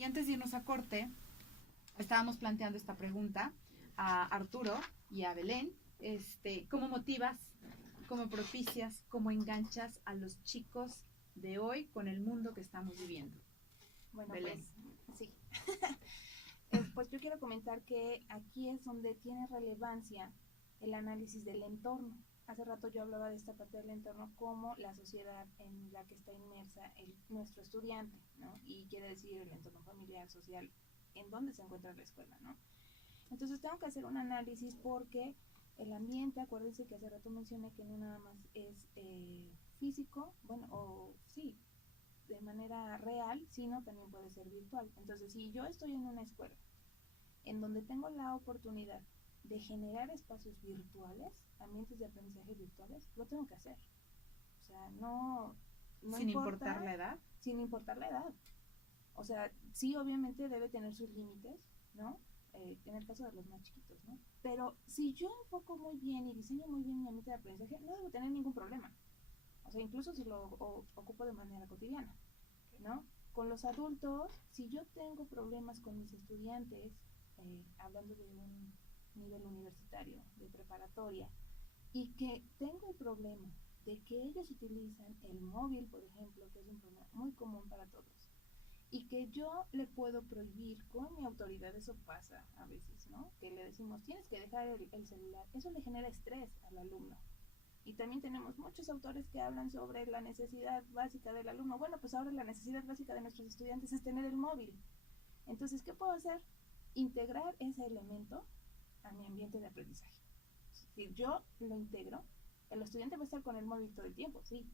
Y antes de irnos a corte, estábamos planteando esta pregunta a Arturo y a Belén. ¿Cómo motivas, cómo propicias, cómo enganchas a los chicos de hoy con el mundo que estamos viviendo? Bueno, Belén. pues sí. Pues yo quiero comentar que aquí es donde tiene relevancia el análisis del entorno. Hace rato yo hablaba de esta parte del entorno como la sociedad en la que está inmersa nuestro estudiante, ¿no? Y quiere decir el entorno familiar, social, en donde se encuentra la escuela, ¿no? Entonces tengo que hacer un análisis porque el ambiente, acuérdense que hace rato mencioné que no nada más es físico, bueno, o sí, de manera real, sino también puede ser virtual. Entonces, si yo estoy en una escuela en donde tengo la oportunidad de generar espacios virtuales, ambientes de aprendizaje virtuales, lo tengo que hacer. O sea, no sin importar la edad. Sin importar la edad. O sea, sí, obviamente debe tener sus límites, ¿no? En el caso de los más chiquitos, ¿no? Pero si yo enfoco muy bien y diseño muy bien mi ambiente de aprendizaje, no debo tener ningún problema. O sea, incluso si lo ocupo de manera cotidiana, ¿no? Con los adultos, si yo tengo problemas con mis estudiantes, hablando de un nivel universitario, de preparatoria, y que tengo el problema de que ellos utilizan el móvil, por ejemplo, que es un problema muy común para todos, y que yo le puedo prohibir con mi autoridad, eso pasa a veces, ¿no? Que le decimos, tienes que dejar el celular, eso le genera estrés al alumno. Y también tenemos muchos autores que hablan sobre la necesidad básica del alumno. Bueno, pues ahora la necesidad básica de nuestros estudiantes es tener el móvil. Entonces, ¿qué puedo hacer? Integrar ese elemento a mi ambiente de aprendizaje. Si yo lo integro, el estudiante va a estar con el móvil todo el tiempo, sí,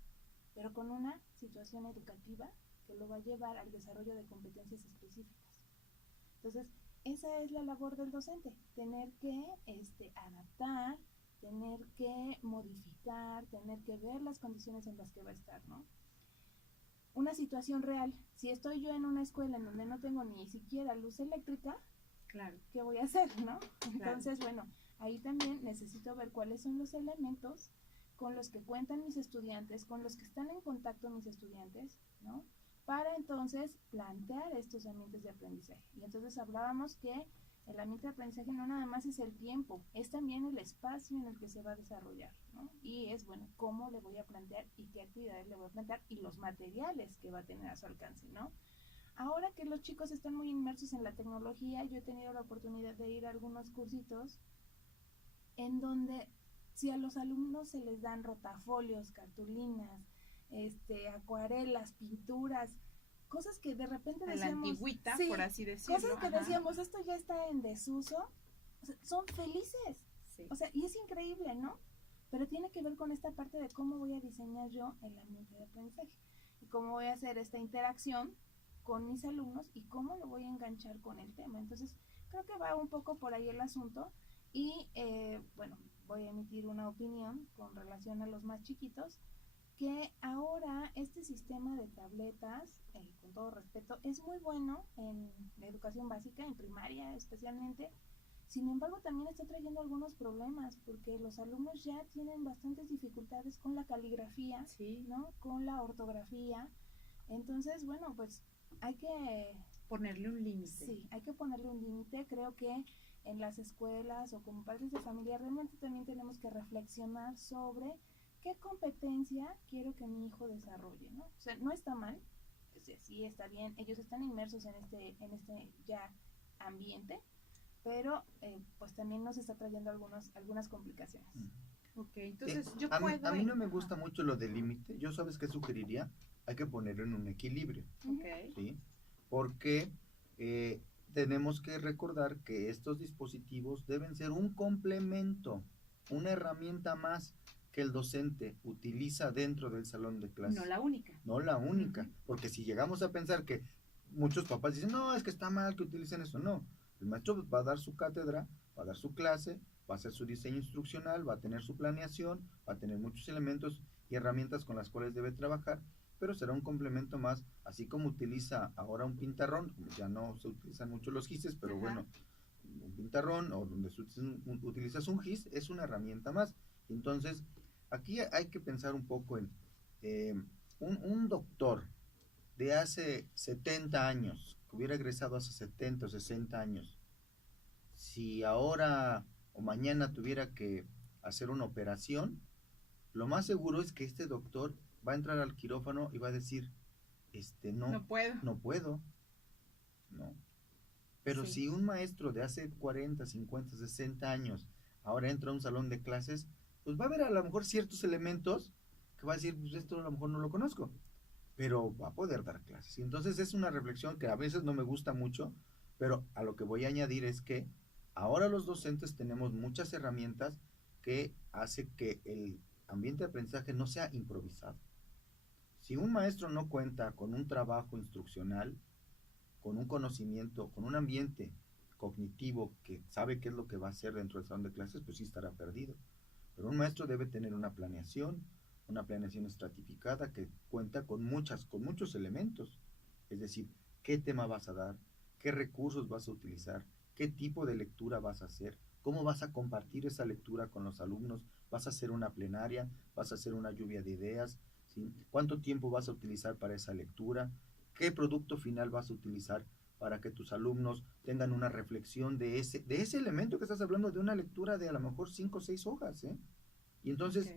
pero con una situación educativa que lo va a llevar al desarrollo de competencias específicas. Entonces, esa es la labor del docente, tener que adaptar, tener que modificar, tener que ver las condiciones en las que va a estar, ¿no? Una situación real, si estoy yo en una escuela en donde no tengo ni siquiera luz eléctrica, claro, ¿qué voy a hacer, no? Entonces, claro, bueno, ahí también necesito ver cuáles son los elementos con los que cuentan mis estudiantes, con los que están en contacto mis estudiantes, ¿no? Para entonces plantear estos ambientes de aprendizaje. Y entonces hablábamos que el ambiente de aprendizaje no nada más es el tiempo, es también el espacio en el que se va a desarrollar, ¿no? Y es, bueno, cómo le voy a plantear y qué actividades le voy a plantear y los materiales que va a tener a su alcance, ¿no? Ahora que los chicos están muy inmersos en la tecnología, yo he tenido la oportunidad de ir a algunos cursitos en donde si a los alumnos se les dan rotafolios, cartulinas, acuarelas, pinturas, cosas que de repente decíamos, la antigüita, sí, por así decirlo, cosas que decíamos, esto ya está en desuso, o sea, son felices, sí. O sea, y es increíble, ¿no? Pero tiene que ver con esta parte de cómo voy a diseñar yo el ambiente de aprendizaje y cómo voy a hacer esta interacción con mis alumnos y cómo lo voy a enganchar con el tema. Entonces, creo que va un poco por ahí el asunto y, bueno, voy a emitir una opinión con relación a los más chiquitos, que ahora este sistema de tabletas, con todo respeto, es muy bueno en la educación básica, en primaria especialmente. Sin embargo, también está trayendo algunos problemas porque los alumnos ya tienen bastantes dificultades con la caligrafía, sí, ¿no? Con la ortografía. Entonces, bueno, pues hay que ponerle un límite. Sí, hay que ponerle un límite. Creo que en las escuelas o como padres de familia realmente también tenemos que reflexionar sobre qué competencia quiero que mi hijo desarrolle, ¿no? O sea, no está mal, o sea, sí está bien, ellos están inmersos en este ya ambiente, pero pues también nos está trayendo algunas complicaciones. Ok, entonces yo a puedo... mí no me gusta mucho lo del límite. Yo, ¿sabes qué sugeriría? Hay que ponerlo en un equilibrio. Okay. ¿Sí? Porque tenemos que recordar que estos dispositivos deben ser un complemento, una herramienta más que el docente utiliza dentro del salón de clases. No la única. No la única, porque si llegamos a pensar que muchos papás dicen, no, es que está mal que utilicen eso, no. El maestro va a dar su cátedra, va a dar su clase, va a hacer su diseño instruccional, va a tener su planeación, va a tener muchos elementos y herramientas con las cuales debe trabajar, pero será un complemento más, así como utiliza ahora un pintarrón, ya no se utilizan mucho los gises, pero Ajá. bueno, un pintarrón o donde utilizas un gis es una herramienta más. Entonces, aquí hay que pensar un poco en un doctor de hace 70 años que hubiera egresado hace 70 o 60 años, si ahora o mañana tuviera que hacer una operación, lo más seguro es que este doctor va a entrar al quirófano y va a decir, no, No puedo. no puedo, ¿no? Pero Sí. si un maestro de hace 40, 50, 60 años ahora entra a un salón de clases, pues va a haber a lo mejor ciertos elementos que va a decir, pues esto a lo mejor no lo conozco, pero va a poder dar clases. Y entonces es una reflexión que a veces no me gusta mucho, pero a lo que voy a añadir es que ahora los docentes tenemos muchas herramientas que hace que el ambiente de aprendizaje no sea improvisado. Si un maestro no cuenta con un trabajo instruccional, con un conocimiento, con un ambiente cognitivo que sabe qué es lo que va a hacer dentro del salón de clases, pues sí estará perdido. Pero un maestro debe tener una planeación estratificada que cuenta con muchos elementos. Es decir, qué tema vas a dar, qué recursos vas a utilizar, qué tipo de lectura vas a hacer, cómo vas a compartir esa lectura con los alumnos, vas a hacer una plenaria, vas a hacer una lluvia de ideas, ¿sí? ¿Cuánto tiempo vas a utilizar para esa lectura? ¿Qué producto final vas a utilizar para que tus alumnos tengan una reflexión de ese elemento que estás hablando, de una lectura de a lo mejor 5 o 6 hojas, ¿eh? Y entonces, Ok.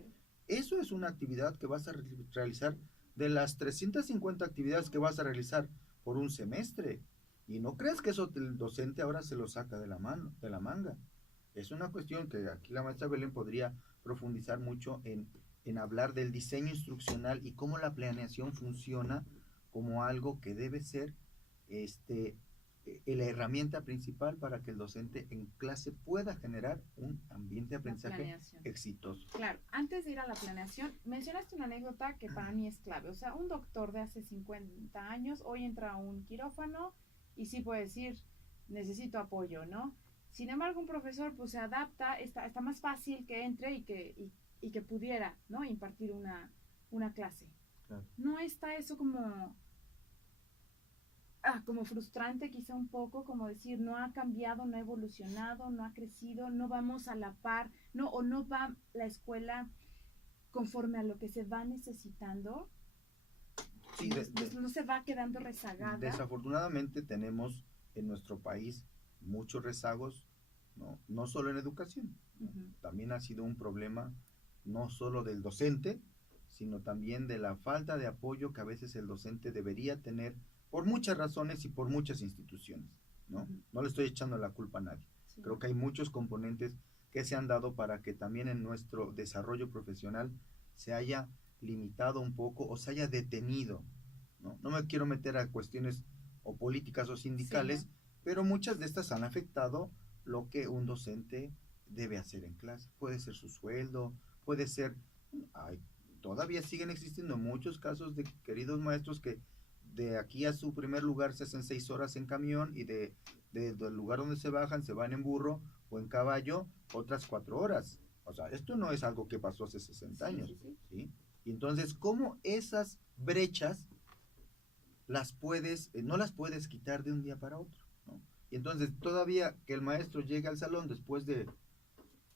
eso es una actividad que vas a realizar de las 350 actividades que vas a realizar por un semestre. Y no creas que eso el docente ahora se lo saca de la manga. Es una cuestión que aquí la maestra Belén podría profundizar mucho en hablar del diseño instruccional y cómo la planeación funciona como algo que debe ser la herramienta principal para que el docente en clase pueda generar un ambiente de aprendizaje exitoso. Claro, antes de ir a la planeación, mencionaste una anécdota que para mí es clave. O sea, un doctor de hace 50 años hoy entra a un quirófano y sí puede decir, necesito apoyo, ¿no? Sin embargo, un profesor pues se adapta, está más fácil que entre y que pudiera, ¿no? Impartir una clase. Claro. No está eso como frustrante quizá un poco, como decir, no ha cambiado, no ha evolucionado, no ha crecido, no vamos a la par, o no va la escuela conforme a lo que se va necesitando, Sí, no se va quedando rezagada. Desafortunadamente tenemos en nuestro país muchos rezagos, no solo en educación, también ha sido un problema no solo del docente, sino también de la falta de apoyo que a veces el docente debería tener por muchas razones y por muchas instituciones, ¿no? No le estoy echando la culpa a nadie. Sí. Creo que hay muchos componentes que se han dado para que también en nuestro desarrollo profesional se haya limitado un poco o se haya detenido, ¿no? No me quiero meter a cuestiones o políticas o sindicales, sí, ¿no? Pero muchas de estas han afectado lo que un docente debe hacer en clase. Puede ser su sueldo, puede ser... todavía siguen existiendo muchos casos de queridos maestros que de aquí a su primer lugar se hacen 6 horas en camión y del lugar donde se bajan se van en burro o en caballo otras 4 horas. O sea, esto no es algo que pasó hace 60 años. ¿Sí? Y entonces, ¿cómo esas brechas no las puedes quitar de un día para otro, ¿no? Y entonces, todavía que el maestro llegue al salón después de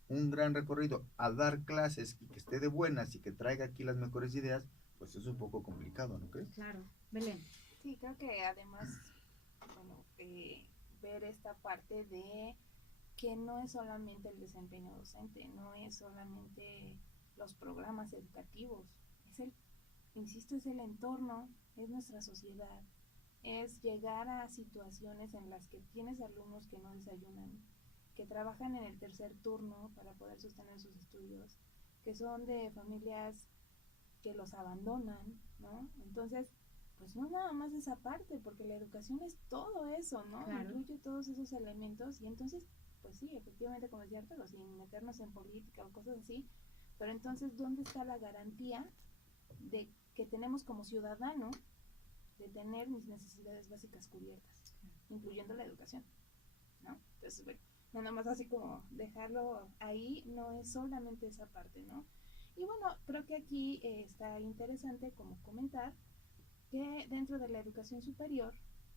un gran recorrido a dar clases y que esté de buenas y que traiga aquí las mejores ideas, pues es un poco complicado, ¿no crees? Claro. Belén. Sí, creo que además, bueno, ver esta parte de que no es solamente el desempeño docente, no es solamente los programas educativos, insisto, es el entorno, es nuestra sociedad, es llegar a situaciones en las que tienes alumnos que no desayunan, que trabajan en el tercer turno para poder sostener sus estudios, que son de familias que los abandonan, ¿no? Entonces, pues no nada más esa parte, porque la educación es todo eso, ¿no? Claro. Incluye todos esos elementos y entonces, pues sí, efectivamente, como decía Arturo, sin meternos en política o cosas así, pero entonces, ¿dónde está la garantía de que tenemos como ciudadano de tener mis necesidades básicas cubiertas, incluyendo la educación, ¿no? Entonces, bueno, no nada más así como dejarlo ahí, no es solamente esa parte, ¿no? Y bueno, creo que aquí está interesante como comentar que dentro de la educación superior,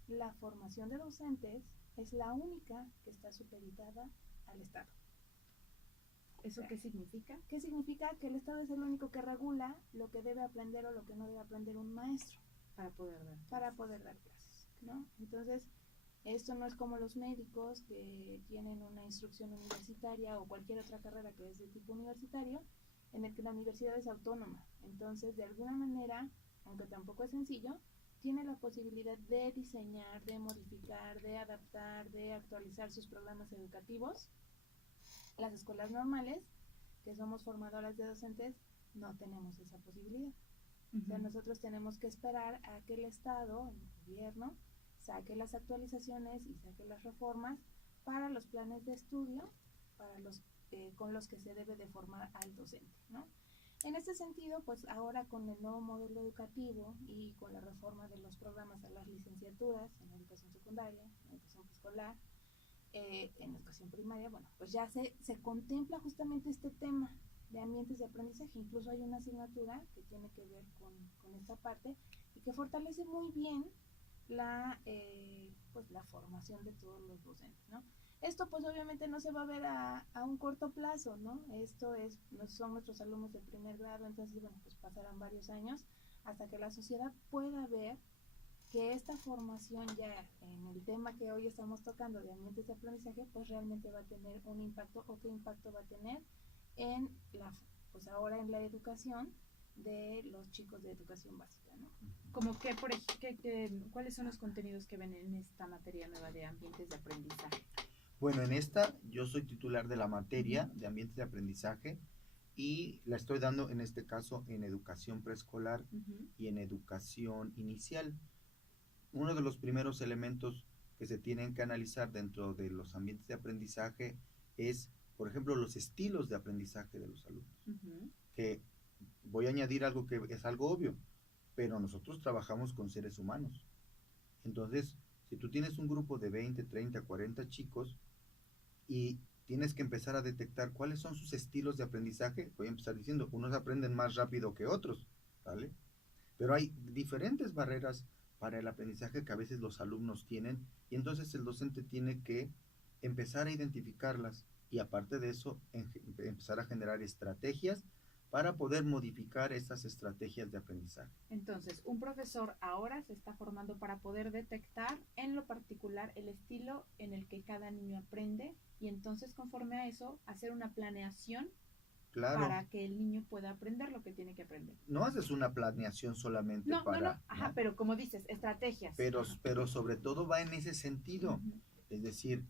la formación de docentes es la única que está supeditada al Estado. ¿Eso qué significa? ¿Qué significa? Que el Estado es el único que regula lo que debe aprender o lo que no debe aprender un maestro. Para poder dar clases. ¿no? Entonces, esto no es como los médicos que tienen una instrucción universitaria o cualquier otra carrera que es de tipo universitario, en el que la universidad es autónoma. Entonces, de alguna manera, aunque tampoco es sencillo, tiene la posibilidad de diseñar, de modificar, de adaptar, de actualizar sus programas educativos. Las escuelas normales, que somos formadoras de docentes, no tenemos esa posibilidad. O sea, nosotros tenemos que esperar a que el Estado, el gobierno, saque las actualizaciones y saque las reformas para los planes de estudio para los, con los que se debe de formar al docente, ¿no? En este sentido, pues ahora con el nuevo modelo educativo y con la reforma de los programas a las licenciaturas en educación secundaria, en educación preescolar, en educación primaria, bueno, pues ya se contempla justamente este tema de ambientes de aprendizaje. Incluso hay una asignatura que tiene que ver con esta parte y que fortalece muy bien pues la formación de todos los docentes, ¿no? Esto pues obviamente no se va a ver a un corto plazo, ¿no? Esto son nuestros alumnos de primer grado, entonces bueno, pues pasarán varios años hasta que la sociedad pueda ver que esta formación ya en el tema que hoy estamos tocando de ambientes de aprendizaje, pues realmente va a tener un impacto o qué impacto va a tener en pues ahora en la educación de los chicos de educación básica, ¿no? Como que, ¿cuáles son los contenidos que ven en esta materia nueva de ambientes de aprendizaje? Bueno, en esta yo soy titular de la materia de ambientes de aprendizaje y la estoy dando en este caso en educación preescolar y en educación inicial. Uno de los primeros elementos que se tienen que analizar dentro de los ambientes de aprendizaje es, por ejemplo, los estilos de aprendizaje de los alumnos. Que voy a añadir algo que es algo obvio, pero nosotros trabajamos con seres humanos. Entonces, si tú tienes un grupo de 20, 30, 40 chicos y tienes que empezar a detectar cuáles son sus estilos de aprendizaje, voy a empezar diciendo, unos aprenden más rápido que otros, ¿vale? Pero hay diferentes barreras para el aprendizaje que a veces los alumnos tienen y entonces el docente tiene que empezar a identificarlas y aparte de eso empezar a generar estrategias para poder modificar esas estrategias de aprendizaje. Entonces, un profesor ahora se está formando para poder detectar en lo particular el estilo en el que cada niño aprende y entonces conforme a eso hacer una planeación para que el niño pueda aprender lo que tiene que aprender. No haces una planeación solamente Ajá, pero como dices, estrategias. Pero sobre todo va en ese sentido. Es decir,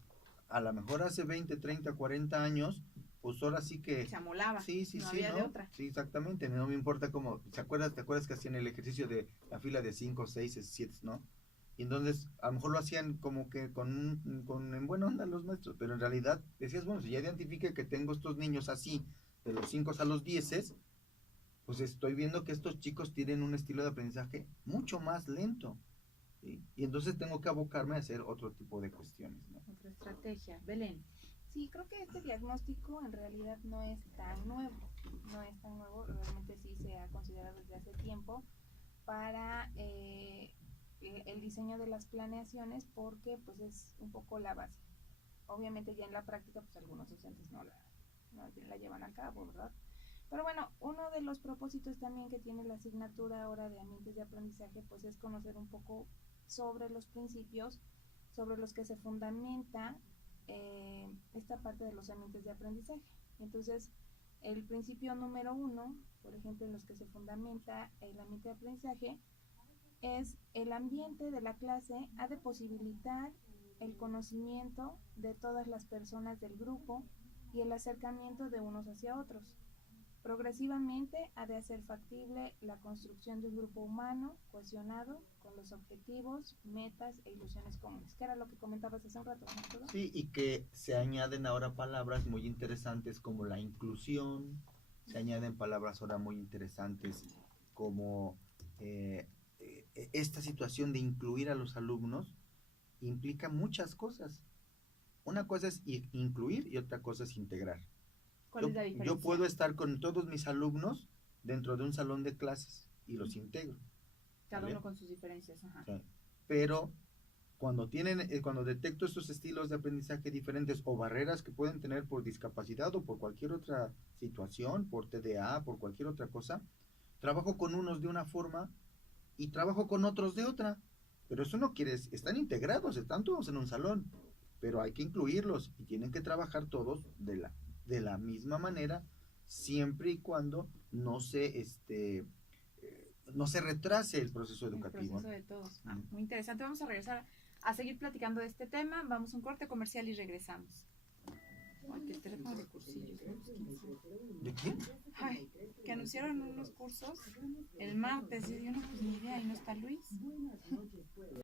a lo mejor hace 20, 30, 40 años, pues ahora sí que... Se amolaba. Sí, había de otra. Sí, exactamente. No me importa cómo... ¿Te acuerdas que hacían el ejercicio de la fila de 5, 6, 7, ¿no? Y entonces, a lo mejor lo hacían como que en buena onda los maestros, pero en realidad decías, bueno, si ya identifique que tengo estos niños así, de los 5 a los 10, pues estoy viendo que estos chicos tienen un estilo de aprendizaje mucho más lento, ¿sí? Y entonces tengo que abocarme a hacer otro tipo de cuestiones, ¿no? Otra estrategia. Belén. Sí, creo que este diagnóstico en realidad no es tan nuevo, realmente sí se ha considerado desde hace tiempo para el diseño de las planeaciones porque pues es un poco la base. Obviamente ya en la práctica pues algunos docentes no la llevan a cabo, ¿verdad? Pero bueno, uno de los propósitos también que tiene la asignatura ahora de ambientes de aprendizaje pues es conocer un poco sobre los principios sobre los que se fundamenta esta parte de los ambientes de aprendizaje. Entonces, el principio número 1, por ejemplo, en los que se fundamenta el ambiente de aprendizaje, es el ambiente de la clase ha de posibilitar el conocimiento de todas las personas del grupo y el acercamiento de unos hacia otros. Progresivamente ha de hacer factible la construcción de un grupo humano cohesionado con los objetivos, metas e ilusiones comunes, que era lo que comentabas hace un rato, ¿no? Sí, y que se añaden ahora palabras muy interesantes como la inclusión, se añaden palabras ahora muy interesantes como esta situación de incluir a los alumnos implica muchas cosas. Una cosa es incluir y otra cosa es integrar. ¿Cuál es la diferencia? Yo puedo estar con todos mis alumnos dentro de un salón de clases y los integro. Cada ¿vale? uno con sus diferencias. Ajá. Sí. Pero cuando detecto estos estilos de aprendizaje diferentes o barreras que pueden tener por discapacidad o por cualquier otra situación, por TDA, por cualquier otra cosa, trabajo con unos de una forma y trabajo con otros de otra. Pero eso no quiere decir, están integrados, están todos en un salón, pero hay que incluirlos y tienen que trabajar todos de la misma manera, siempre y cuando no se retrase el proceso educativo. El proceso de todos. Muy interesante. Vamos a regresar a seguir platicando de este tema. Vamos a un corte comercial y regresamos. Ay, que el teléfono de cursillos, ¿no? ¿De quién? Ay, que anunciaron unos cursos el martes. Y yo no, pues ni idea, y no está Luis.